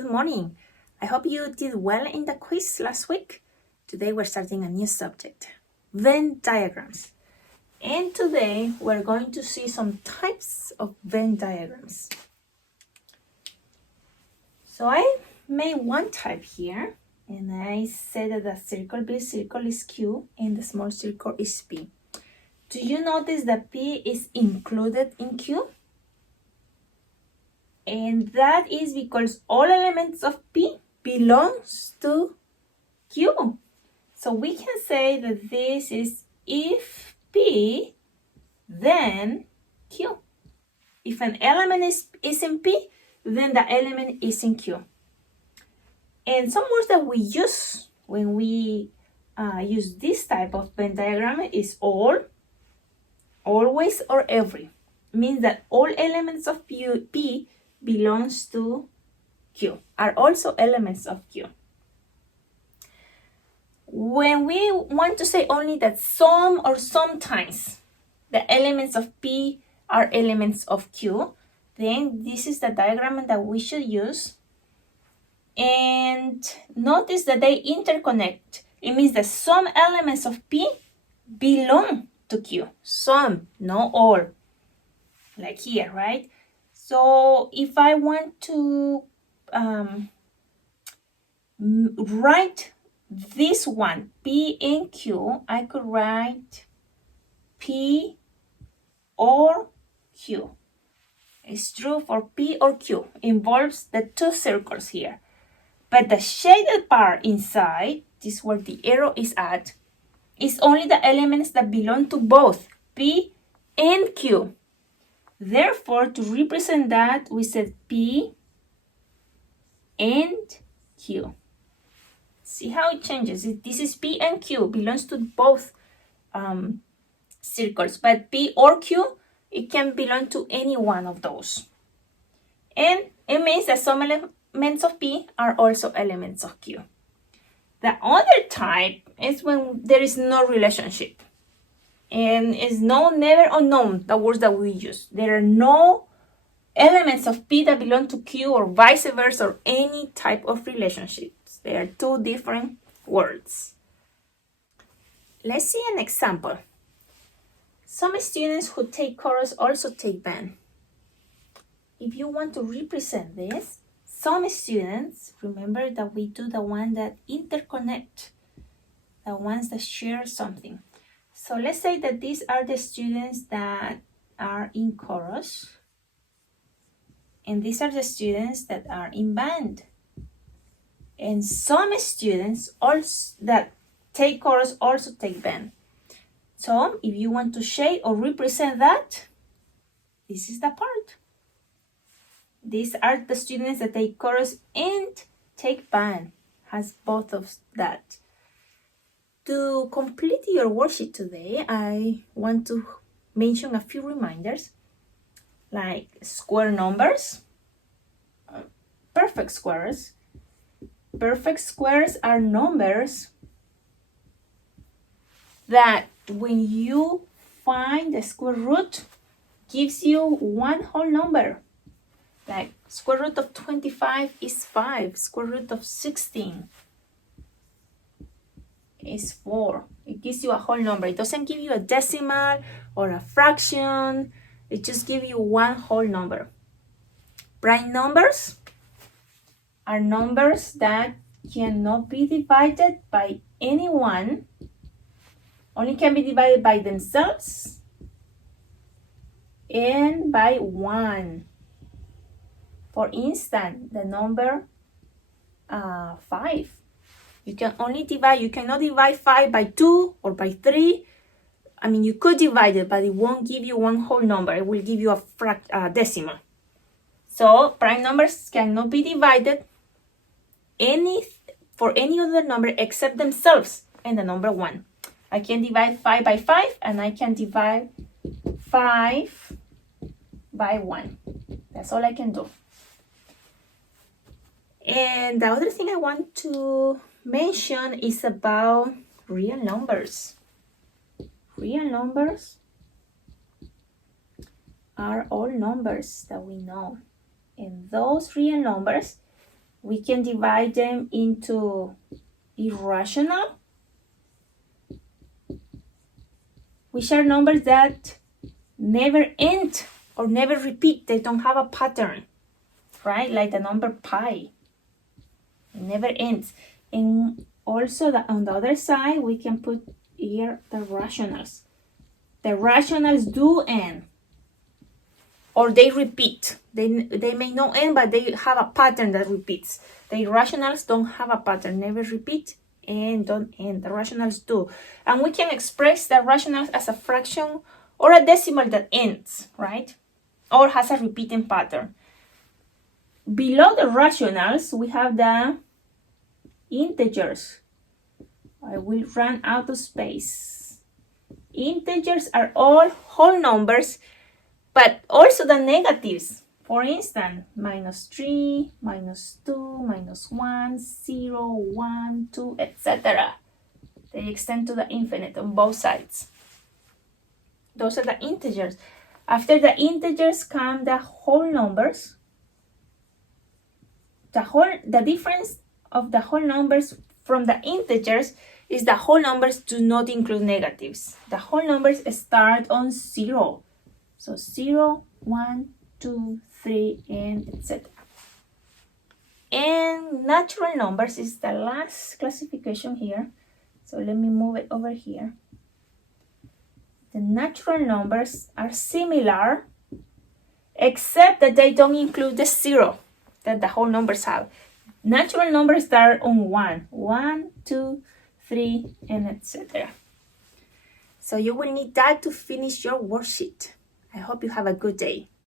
good morning. I hope you did well in the quiz last week. Today we're starting a new subject, Venn diagrams. And today we're going to see some types of Venn diagrams. So I made one type here, and I said that the circle, big circle is Q and the small circle is P. Do you notice that P is included in Q? And that is because all elements of P belongs to Q. So we can say that this is if P, then Q. If an element is in P, then the element is in Q. And some words that we use when we use this type of Venn diagram is all, always, or every. It means that all elements of P belongs to Q, are also elements of Q. When we want to say only that some or sometimes the elements of P are elements of Q, then this is the diagram that we should use. And notice that they interconnect. It means that some elements of P belong to Q. Some, not all. Like here, right? So if I want to write this one, P and Q, I could write P or Q. It's true for P or Q. Involves the two circles here. But the shaded part inside, this is where the arrow is at, is only the elements that belong to both P and Q. Therefore, to represent that, we said P and Q. See how it changes. This is P and Q, belongs to both circles. But P or Q, it can belong to any one of those. And it means that some elements of P are also elements of Q. The other type is when there is no relationship. And it's no, never, unknown, the words that we use. There are no elements of P that belong to Q or vice versa or any type of relationships. They are two different words. Let's see an example. Some students who take chorus also take band. If you want to represent this, some students, remember that we do the one that interconnect, the ones that share something. So let's say that these are the students that are in chorus, and these are the students that are in band. And some students also that take chorus also take band. So if you want to shade or represent that, this is the part. These are the students that take chorus and take band, has both of that. To complete your worksheet today, I want to mention a few reminders, like square numbers, perfect squares. Perfect squares are numbers that when you find the square root, gives you one whole number. Like square root of 25 is 5, square root of 16 is 4. It gives you a whole number. It doesn't give you a decimal or a fraction. It just gives you one whole number. Prime numbers are numbers that cannot be divided by anyone, only can be divided by themselves and by 1. For instance, the number 5. You can only divide, you cannot divide 5 by 2 or by 3. I mean, you could divide it, but it won't give you one whole number. It will give you a decimal. So prime numbers cannot be divided for any other number except themselves and the number 1. I can divide 5 by 5, and I can divide 5 by 1. That's all I can do. And the other thing I want to mention is about real numbers. Real numbers are all numbers that we know. And those real numbers we can divide them into irrational, which are numbers that never end or never repeat. They don't have a pattern, right? Like the number pi. It never ends. And also on the other side, we can put here the rationals. The rationals do end, or they repeat. They may not end, but they have a pattern that repeats. The irrationals don't have a pattern, never repeat and don't end. The rationals do. And we can express the rationals as a fraction or a decimal that ends, right? Or has a repeating pattern. Below the rationals, we have the integers. I will run out of space. Integers are all whole numbers, but also the negatives. For instance, -3, -2, -1, 0, 1, 2, etc. They extend to the infinite on both sides. Those are the integers. After the integers come the whole numbers. The difference of the whole numbers from the integers is the whole numbers do not include negatives. The whole numbers start on 0. So 0, 1, 2, 3, and etc. And natural numbers is the last classification here. So let me move it over here. The natural numbers are similar, except that they don't include the 0 that the whole numbers have. Natural numbers start on 1, 1, 2, 3, and etc. So you will need that to finish your worksheet. I hope you have a good day.